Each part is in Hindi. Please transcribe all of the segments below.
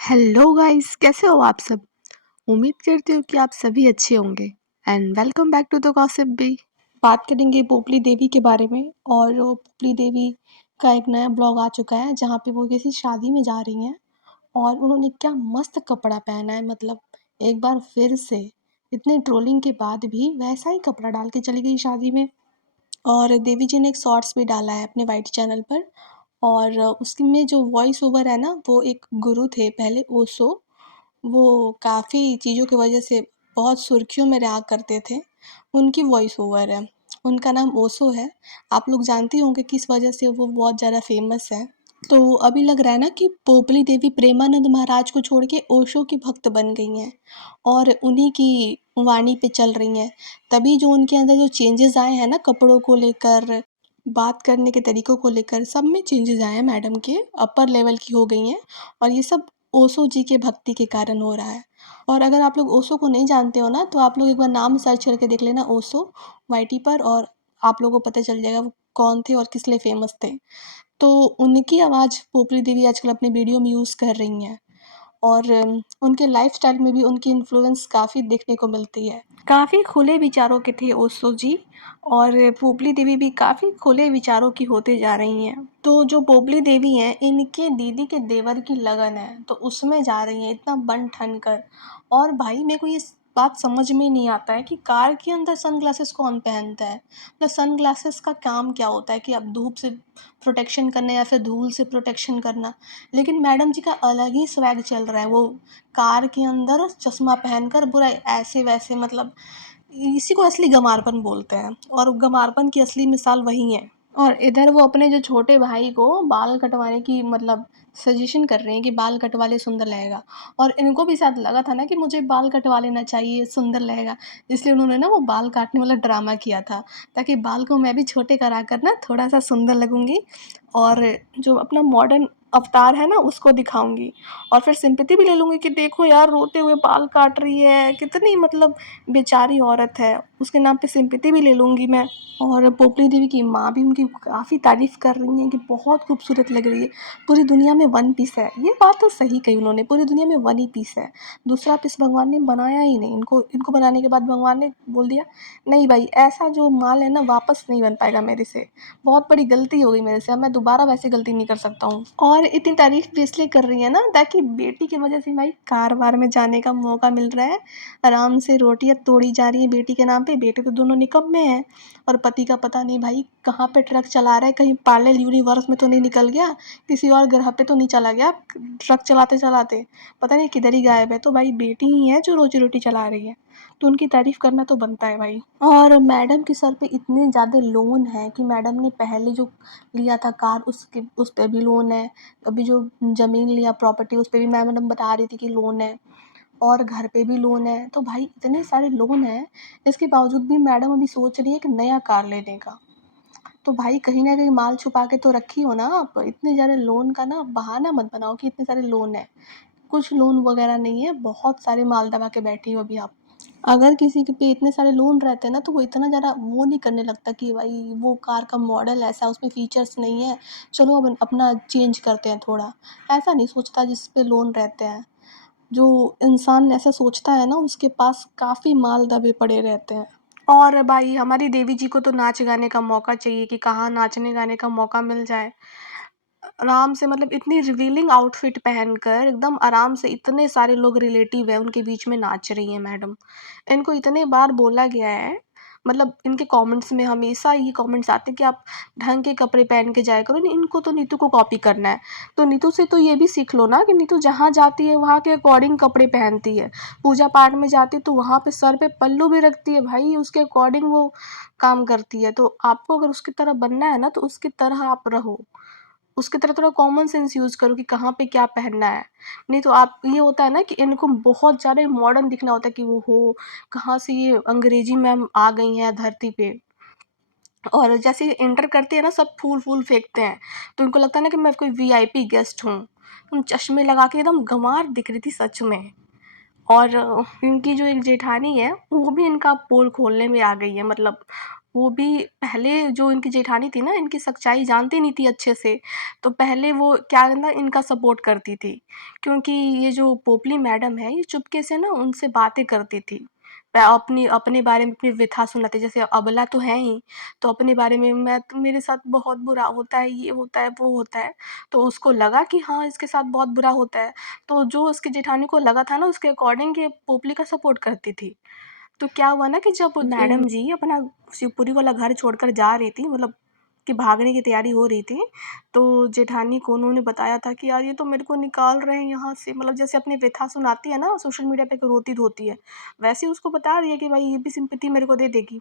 हेलो गाइस, कैसे हो आप सब। उम्मीद करती हूँ कि आप सभी अच्छे होंगे and welcome back to the Gossip Bee. बात करेंगे पोपली देवी के बारे में। और पोपली देवी का एक नया ब्लॉग आ चुका है जहाँ पे वो किसी शादी में जा रही हैं और उन्होंने क्या मस्त कपड़ा पहना है। मतलब एक बार फिर से इतने ट्रोलिंग के बाद भी वैसा ही कपड़ा डाल के चली गई शादी में। और देवी जी ने एक शॉर्ट्स भी डाला है अपने वाइट चैनल पर। और उसमें जो वॉइस ओवर है ना, वो एक गुरु थे पहले, ओशो। वो काफ़ी चीज़ों की वजह से बहुत सुर्खियों में रहा करते थे। उनकी वॉइस ओवर है, उनका नाम ओशो है। आप लोग जानते होंगे किस वजह से वो बहुत ज़्यादा फेमस है। तो अभी लग रहा है ना कि पोपली देवी प्रेमानंद महाराज को छोड़ के ओशो की भक्त बन गई हैं और उन्हीं की वाणी पे चल रही हैं। तभी जो उनके अंदर जो चेंजेस आए हैं ना, कपड़ों को लेकर, बात करने के तरीकों को लेकर, सब में चेंजेस आए हैं। मैडम के अपर लेवल की हो गई हैं और ये सब ओशो जी के भक्ति के कारण हो रहा है। और अगर आप लोग ओशो को नहीं जानते हो ना, तो आप लोग एक बार नाम सर्च करके देख लेना ओशो वाईटी पर, और आप लोगों को पता चल जाएगा वो कौन थे और किस लिए फेमस थे। तो उनकी आवाज़ पोपली देवी आजकल अपने वीडियो में यूज़ कर रही हैं। और उनके लाइफस्टाइल में भी उनकी इन्फ्लुएंस काफ़ी देखने को मिलती है। काफ़ी खुले विचारों के थे ओशो जी, और पोपली देवी भी काफ़ी खुले विचारों की होते जा रही हैं। तो जो पोपली देवी हैं, इनके दीदी के देवर की लगन है तो उसमें जा रही हैं इतना बन ठन कर। और भाई मेरे को ये बात समझ में नहीं आता है कि कार के अंदर सनग्लासेस कौन पहनता है। मतलब सनग्लासेस का काम क्या होता है कि अब धूप से प्रोटेक्शन करना या फिर धूल से प्रोटेक्शन करना। लेकिन मैडम जी का अलग ही स्वैग चल रहा है। वो कार के अंदर चश्मा पहनकर पूरा ऐसे वैसे, मतलब इसी को असली गंवारपन बोलते हैं और गंवारपन की असली मिसाल वही है। और इधर वो अपने जो छोटे भाई को बाल कटवाने की मतलब सजेशन कर रहे हैं कि बाल कटवा ले, सुंदर लगेगा। और इनको भी शायद लगा था ना कि मुझे बाल कटवा लेना चाहिए, सुंदर लगेगा। इसलिए उन्होंने ना वो बाल काटने वाला ड्रामा किया था, ताकि बाल को मैं भी छोटे करा कर ना थोड़ा सा सुंदर लगूंगी और जो अपना मॉडर्न अवतार है ना उसको दिखाऊंगी। और फिर सिंपैथी भी ले लूँगी कि देखो यार, रोते हुए बाल काट रही है, कितनी मतलब बेचारी औरत है, उसके नाम पे सिंपैथी भी ले लूँगी मैं। और पोपली देवी की माँ भी उनकी काफ़ी तारीफ़ कर रही हैं कि बहुत खूबसूरत लग रही है, पूरी दुनिया में वन पीस है। ये बात तो सही कही उन्होंने, पूरी दुनिया में वन ही पीस है, दूसरा पीस भगवान ने बनाया ही नहीं। इनको बनाने के बाद भगवान ने बोल दिया नहीं भाई, ऐसा जो माल है ना वापस नहीं बन पाएगा मेरे से, बहुत बड़ी गलती हो गई मेरे से, अब मैं दोबारा वैसे गलती नहीं कर सकता हूँ। और इतनी तारीफ़ भी इसलिए कर रही है ना ताकि बेटी की वजह से भाई कार वार में जाने का मौका मिल रहा है। आराम से रोटियाँ तोड़ी जा रही हैं बेटी के नाम पे। बेटे तो दोनों निकम्मे हैं और पति का पता नहीं भाई कहाँ पे ट्रक चला रहा है, कहीं पैरेलल यूनिवर्स में तो नहीं निकल गया, किसी और ग्रह पे तो नहीं चला गया ट्रक चलाते चलाते, पता नहीं किधर ही गायब है। तो भाई बेटी ही है जो रोजी रोटी चला रही है, तो उनकी तारीफ़ करना तो बनता है भाई। और मैडम के सर पे इतने ज़्यादा लोन है कि मैडम ने पहले जो लिया था कार, उसके उस पे भी लोन है। अभी जो ज़मीन लिया प्रॉपर्टी, उस पे भी मैडम बता रही थी कि लोन है, और घर पे भी लोन है। तो भाई इतने सारे लोन हैं, इसके बावजूद भी मैडम अभी सोच रही है कि नया कार लेने का। तो भाई कहीं ना कहीं माल छुपा के तो रखी हो ना आप। इतने ज़्यादा लोन का ना बहाना मत बनाओ कि इतने सारे लोन है, कुछ लोन वगैरह नहीं है, बहुत सारे माल दबा के बैठी हो अभी आप। अगर किसी के पे इतने सारे लोन रहते हैं ना, तो वो इतना ज़्यादा वो नहीं करने लगता कि भाई वो कार का मॉडल ऐसा, उसमें फीचर्स नहीं है, चलो अब अपना चेंज करते हैं थोड़ा। ऐसा नहीं सोचता जिस पे लोन रहते हैं। जो इंसान ऐसा सोचता है ना, उसके पास काफ़ी माल दबे पड़े रहते हैं। और भाई हमारी देवी जी को तो नाच गाने का मौका चाहिए कि कहाँ नाचने गाने का मौका मिल जाए। आराम से, मतलब इतनी रिवीलिंग आउटफिट पहनकर एकदम आराम से इतने सारे लोग रिलेटिव है उनके बीच में नाच रही हैं मैडम। इनको इतने बार बोला गया है, मतलब इनके कमेंट्स में हमेशा ये कमेंट्स आते हैं कि आप ढंग के कपड़े पहन के जाया करो। इनको तो नीतू को कॉपी करना है, तो नीतू से तो ये भी सीख लो ना कि नीतू जहाँ जाती है वहाँ के अकॉर्डिंग कपड़े पहनती है। पूजा पाठ में जाती है तो वहाँ पे सर पे पल्लू भी रखती है भाई, उसके अकॉर्डिंग वो काम करती है। तो आपको अगर उसकी तरह बनना है ना, तो उसकी तरह आप रहो, उसकी तरह थोड़ा कॉमन सेंस यूज़ करो कि कहाँ पे क्या पहनना है। नहीं तो आप, ये होता है ना कि इनको बहुत ज़्यादा मॉडर्न दिखना होता है कि वो हो कहाँ से ये अंग्रेजी मैम आ गई हैं धरती पे। और जैसे ही एंटर करते हैं ना, सब फूल फूल फेंकते हैं, तो उनको लगता है ना कि मैं कोई वीआईपी गेस्ट हूँ। तुम चश्मे लगा के एकदम गंवार दिख रही थी सच में। और इनकी जो एक जेठानी है वो भी इनका पोल खोलने में आ गई है। मतलब वो भी पहले जो इनकी जेठानी थी ना, इनकी सच्चाई जानती नहीं थी अच्छे से, तो पहले वो क्या ना इनका सपोर्ट करती थी। क्योंकि ये जो पोपली मैडम है, ये चुपके से ना उनसे बातें करती थी। अपनी अपने बारे में अपनी व्यथा सुनाती, जैसे अबला तो है ही, तो अपने बारे में मैं तो मेरे साथ बहुत बुरा होता है, ये होता है, वो होता है। तो उसको लगा कि हाँ, इसके साथ बहुत बुरा होता है, तो जो उसकी जेठानी को लगा था ना, उसके अकॉर्डिंग ये पोपली का सपोर्ट करती थी। तो क्या हुआ ना कि जब मैडम जी अपना शिवपुरी वाला घर छोड़कर जा रही थी, मतलब कि भागने की तैयारी हो रही थी, तो जेठानी को उन्होंने बताया था कि यार ये तो मेरे को निकाल रहे हैं यहाँ से, मतलब जैसे अपनी व्यथा सुनाती है ना सोशल मीडिया पे कि रोती है, वैसे ही उसको बता दिया कि भाई ये भी सिंपैथी मेरे को दे देगी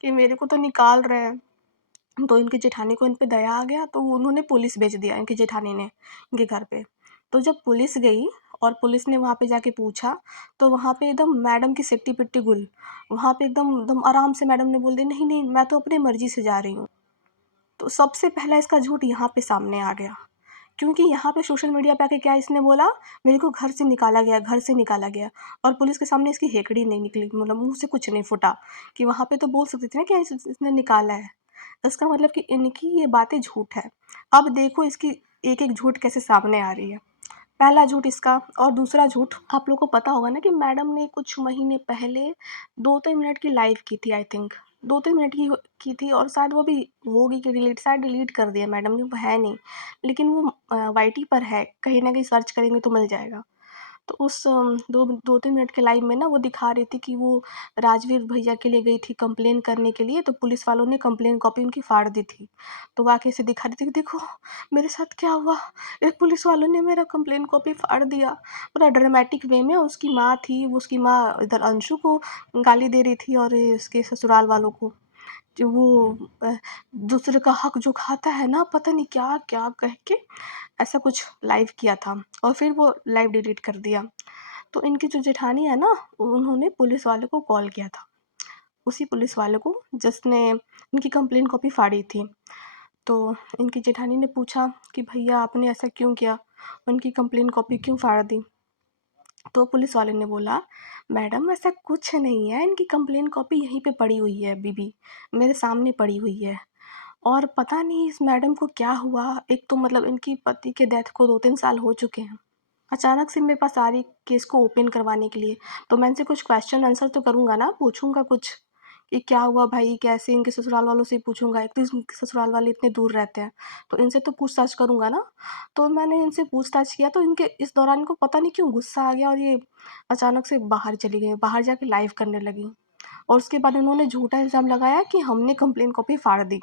कि मेरे को तो निकाल रहे हैं। तो इनकी जेठानी को इन पे दया आ गया, तो उन्होंने पुलिस भेज दिया इनकी जेठानी ने इनके घर पे। तो जब पुलिस गई और पुलिस ने वहाँ पे जाके पूछा, तो वहाँ पे एकदम मैडम की सिट्टी पिट्टी गुल। वहाँ पे एकदम एकदम आराम से मैडम ने बोल दिया, नहीं नहीं मैं तो अपनी मर्जी से जा रही हूँ। तो सबसे पहला इसका झूठ यहाँ पे सामने आ गया, क्योंकि यहाँ पे सोशल मीडिया पे आके क्या इसने बोला, मेरे को घर से निकाला गया, घर से निकाला गया। और पुलिस के सामने इसकी हेकड़ी नहीं निकली, मतलब मुंह से कुछ नहीं फूटा। कि वहाँ पे तो बोल सकती थी ना कि इसने निकाला है। इसका मतलब कि इनकी ये बातें झूठ है। अब देखो इसकी एक एक झूठ कैसे सामने आ रही है। पहला झूठ इसका, और दूसरा झूठ आप लोग को पता होगा ना कि मैडम ने कुछ महीने पहले 2-3 मिनट की लाइव की थी, आई थिंक 2-3 मिनट की थी, और शायद वो भी होगी कि डिलीट, शायद डिलीट कर दिया मैडम ने, वो है नहीं, लेकिन वो वाईटी पर है, कहीं ना कहीं सर्च करेंगे तो मिल जाएगा। तो उस 2-3 मिनट के लाइव में ना वो दिखा रही थी कि वो राजवीर भैया के लिए गई थी कंप्लेन करने के लिए, तो पुलिस वालों ने कंप्लेन कॉपी उनकी फाड़ दी थी। तो वो आके ऐसे दिखा रही थी कि देखो मेरे साथ क्या हुआ, एक पुलिस वालों ने मेरा कंप्लेन कॉपी फाड़ दिया, पूरा ड्रामेटिक वे में। उसकी माँ थी, वो उसकी माँ इधर अंशु को गाली दे रही थी, और ये उसके ससुराल वालों को, जो वो दूसरे का हक जो खाता है ना, पता नहीं क्या क्या कह के ऐसा कुछ लाइव किया था, और फिर वो लाइव डिलीट कर दिया। तो इनकी जो जेठानी है ना, उन्होंने पुलिस वाले को कॉल किया था, उसी पुलिस वाले को जिसने इनकी कंप्लेन कॉपी फाड़ी थी। तो इनकी जेठानी ने पूछा कि भैया आपने ऐसा क्यों किया, उनकी कंप्लेन कॉपी क्यों फाड़ दी। तो पुलिस वाले ने बोला, मैडम ऐसा कुछ नहीं है, इनकी कंप्लेन कॉपी यहीं पे पड़ी हुई है, अभी भी मेरे सामने पड़ी हुई है। और पता नहीं इस मैडम को क्या हुआ, एक तो मतलब इनकी पति के डेथ को 2-3 साल हो चुके हैं, अचानक से मेरे पास आ रही केस को ओपन करवाने के लिए। तो मैं इनसे कुछ क्वेश्चन आंसर तो करूँगा ना, पूछूंगा कुछ कि क्या हुआ भाई, कैसे, इनके ससुराल वालों से पूछूंगा, एक तो इनके ससुराल वाले इतने दूर रहते हैं, तो इनसे तो पूछताछ करूंगा ना। तो मैंने इनसे पूछताछ किया, तो इनके इस दौरान इनको पता नहीं क्यों गुस्सा आ गया, और ये अचानक से बाहर चली गई, बाहर जाके लाइव करने लगी। और उसके बाद उन्होंने झूठा इल्ज़ाम लगाया कि हमने कंप्लेन कॉपी फाड़ दी।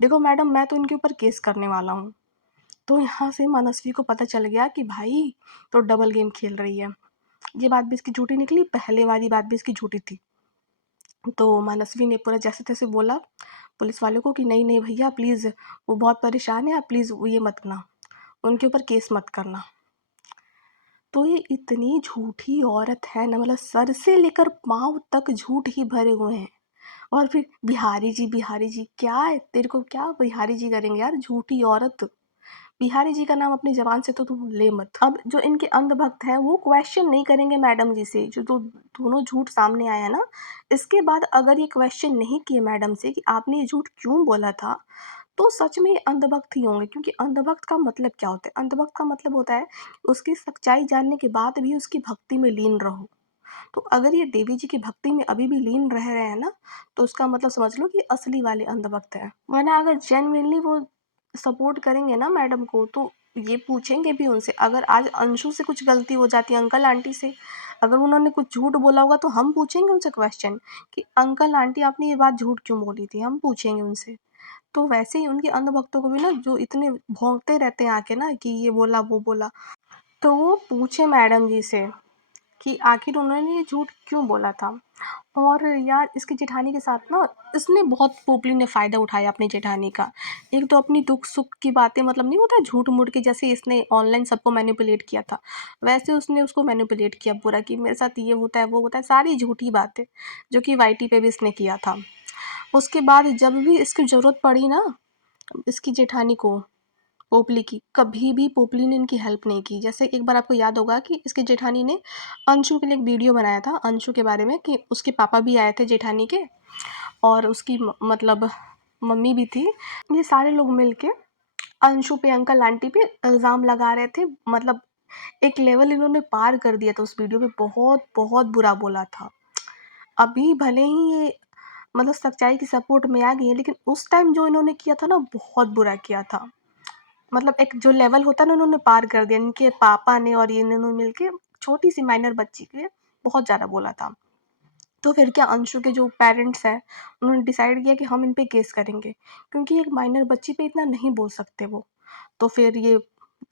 देखो मैडम, मैं तो इनके ऊपर केस करने वाला हूँ। तो यहाँ से मनस्वी को पता चल गया कि भाई तो डबल गेम खेल रही है। ये बात भी इसकी झूठी निकली, पहले वाली बात भी इसकी झूठी थी। तो मनस्वी ने पूरा जैसे तैसे बोला पुलिस वाले को कि नहीं नहीं भैया प्लीज़, वो बहुत परेशान है, आप प्लीज़ ये मत करना, उनके ऊपर केस मत करना। तो ये इतनी झूठी औरत है ना, मतलब सर से लेकर पाँव तक झूठ ही भरे हुए हैं। और फिर बिहारी जी क्या है, तेरे को क्या बिहारी जी करेंगे यार, झूठी औरत। बिहारी जी का नाम अपनी ज़बान से तो तुम ले मत। अब जो इनके अंधभक्त हैं वो क्वेश्चन नहीं करेंगे मैडम जी से, जो जो दोनों झूठ सामने आया ना, इसके बाद अगर ये क्वेश्चन नहीं किए मैडम से कि आपने ये झूठ क्यों बोला था, तो सच में ये अंधभक्त ही होंगे। क्योंकि अंधभक्त का मतलब क्या होता है, अंधभक्त का मतलब होता है उसकी सच्चाई जानने के बाद भी उसकी भक्ति में लीन रहो। तो अगर ये देवी जी की भक्ति में अभी भी लीन रह रहे हैं ना, तो उसका मतलब समझ लो कि असली वाले अंधभक्त है। वरना अगर जेन्युइनली वो सपोर्ट करेंगे ना मैडम को, तो ये पूछेंगे भी उनसे। अगर आज अंशु से कुछ गलती हो जाती है, अंकल आंटी से अगर उन्होंने कुछ झूठ बोला होगा, तो हम पूछेंगे उनसे क्वेश्चन कि अंकल आंटी आपने ये बात झूठ क्यों बोली थी, हम पूछेंगे उनसे। तो वैसे ही उनके अंधभक्तों को भी ना, जो इतने भौंकते रहते हैं आके ना कि ये बोला वो बोला, तो वो पूछे मैडम जी से कि आखिर उन्होंने ये झूठ क्यों बोला था। और यार इसकी जेठानी के साथ ना, इसने बहुत, पोपली ने फ़ायदा उठाया अपनी जेठानी का। एक तो अपनी दुख सुख की बातें, मतलब नहीं होता झूठ मूठ के, जैसे इसने ऑनलाइन सबको मैनिपुलेट किया था, वैसे उसने उसको मैनिपुलेट किया पूरा कि मेरे साथ ये होता है वो होता है, सारी झूठी बातें, जो कि वाईटी पे भी इसने किया था। उसके बाद जब भी इसकी ज़रूरत पड़ी ना इसकी जेठानी को, पोपली की, कभी भी पोपली ने इनकी हेल्प नहीं की। जैसे एक बार आपको याद होगा कि इसकी जेठानी ने अंशु के लिए एक वीडियो बनाया था, अंशु के बारे में, कि उसके पापा भी आए थे जेठानी के, और उसकी मतलब मम्मी भी थी। ये सारे लोग मिलके अंशु पे, अंकल आंटी पे इल्ज़ाम लगा रहे थे। मतलब एक लेवल इन्होंने पार कर दिया था उस वीडियो में, बहुत बहुत बुरा बोला था। अभी भले ही ये मतलब सच्चाई की सपोर्ट में आ गई है, लेकिन उस टाइम जो इन्होंने किया था ना, बहुत बुरा किया था। मतलब एक जो लेवल होता है ना, उन्होंने पार कर दिया। इनके पापा ने और ये इन्होंने मिलके छोटी सी माइनर बच्ची के लिए बहुत ज़्यादा बोला था। तो फिर क्या, अंशु के जो पेरेंट्स हैं उन्होंने डिसाइड किया कि हम इन पे केस करेंगे, क्योंकि एक माइनर बच्ची पे इतना नहीं बोल सकते वो। तो फिर ये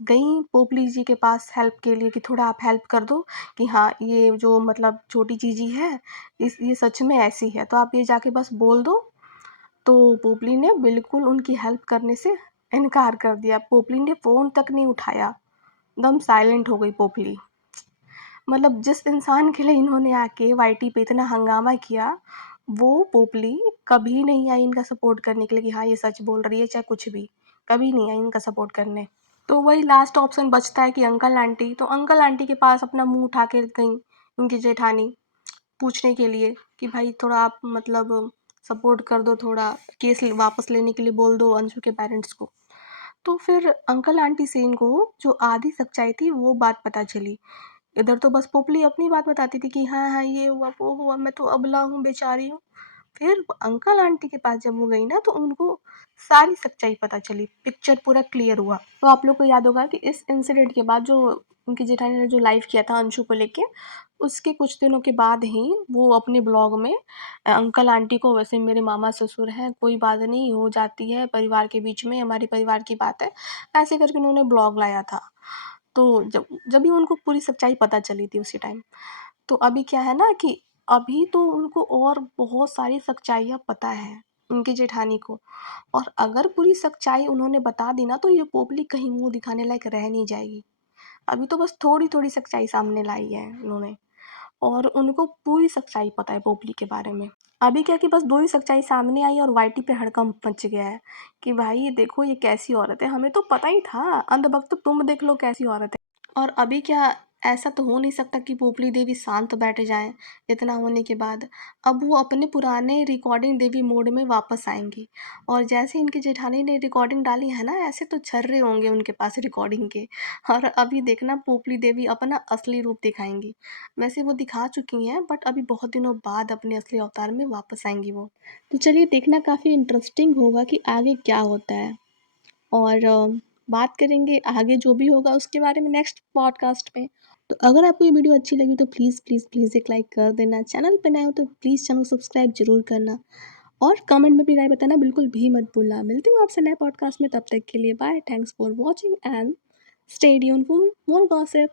गई पोपली जी के पास हेल्प के लिए कि थोड़ा आप हेल्प कर दो कि हाँ, ये जो मतलब छोटी चीज़ी है, इस ये सच में ऐसी है, तो आप ये जाके बस बोल दो। तो पोपली ने बिल्कुल उनकी हेल्प करने से इनकार कर दिया। पोपली ने फ़ोन तक नहीं उठाया, एकदम साइलेंट हो गई पोपली। मतलब जिस इंसान के लिए इन्होंने आके वाईटी पे इतना हंगामा किया, वो पोपली कभी नहीं आई इनका सपोर्ट करने के लिए कि हाँ, ये सच बोल रही है, चाहे कुछ भी। कभी नहीं आई इनका सपोर्ट करने। तो वही लास्ट ऑप्शन बचता है कि अंकल आंटी। तो अंकल आंटी के पास अपना मुँह उठा के गईं उनकी जेठानी पूछने के लिए कि भाई थोड़ा आप मतलब सपोर्ट कर दो, थोड़ा केस वापस लेने के लिए बोल दो अंशु के पेरेंट्स को। तो फिर अंकल आंटी से इनको जो आधी सच्चाई थी वो बात पता चली। इधर तो बस पोपली अपनी बात बताती थी कि हाँ हाँ, ये हुआ वो हुआ, मैं तो अबला हूँ, बेचारी हूँ। फिर अंकल आंटी के पास जब वो गई ना, तो उनको सारी सच्चाई पता चली, पिक्चर पूरा क्लियर हुआ। तो आप लोग को याद होगा कि इस इंसिडेंट के बाद जो उनकी जेठानी ने जो लाइव किया था अंशु को लेके, उसके कुछ दिनों के बाद ही वो अपने ब्लॉग में अंकल आंटी को, वैसे मेरे मामा ससुर हैं, कोई बात नहीं, हो जाती है परिवार के बीच में, हमारे परिवार की बात है, ऐसे करके उन्होंने ब्लॉग लाया था। तो जब जब भी उनको पूरी सच्चाई पता चली थी उसी टाइम। तो अभी क्या है ना कि अभी तो उनको और बहुत सारी सच्चाइयाँ पता है, उनकी जेठानी को। और अगर पूरी सच्चाई उन्होंने बता दी ना, तो ये पोपली कहीं मुँह दिखाने लायक रह नहीं जाएगी। अभी तो बस थोड़ी-थोड़ी सच्चाई सामने लाई है उन्होंने, और उनको पूरी सच्चाई पता है पोपली के बारे में। अभी क्या कि बस 2 ही सच्चाई सामने आई और वाईटी पे हड़कंप मच गया है कि भाई ये देखो, ये कैसी औरत है, हमें तो पता ही था, अंधभक्त तुम देख लो कैसी औरत है। और अभी क्या, ऐसा तो हो नहीं सकता कि पोपली देवी शांत बैठ जाएँ, इतना होने के बाद। अब वो अपने पुराने रिकॉर्डिंग देवी मोड में वापस आएँगी, और जैसे इनकी जेठानी ने रिकॉर्डिंग डाली है ना, ऐसे तो छर्रे होंगे उनके पास रिकॉर्डिंग के। और अभी देखना पोपली देवी अपना असली रूप दिखाएँगी। वैसे वो दिखा चुकी हैं, बट अभी बहुत दिनों बाद अपने असली अवतार में वापस आएँगी वो। तो चलिए, देखना काफ़ी इंटरेस्टिंग होगा कि आगे क्या होता है। और बात करेंगे आगे जो भी होगा उसके बारे में नेक्स्ट पॉडकास्ट में। तो अगर आपको ये वीडियो अच्छी लगी तो प्लीज़ प्लीज़ प्लीज़ एक लाइक कर देना। चैनल पे नए हो तो प्लीज़ चैनल सब्सक्राइब ज़रूर करना, और कमेंट में भी राय बताना बिल्कुल भी मत भूलना। मिलती हूँ आपसे नए पॉडकास्ट में, तब तक के लिए bye. Thanks for watching and stay tuned for more gossip.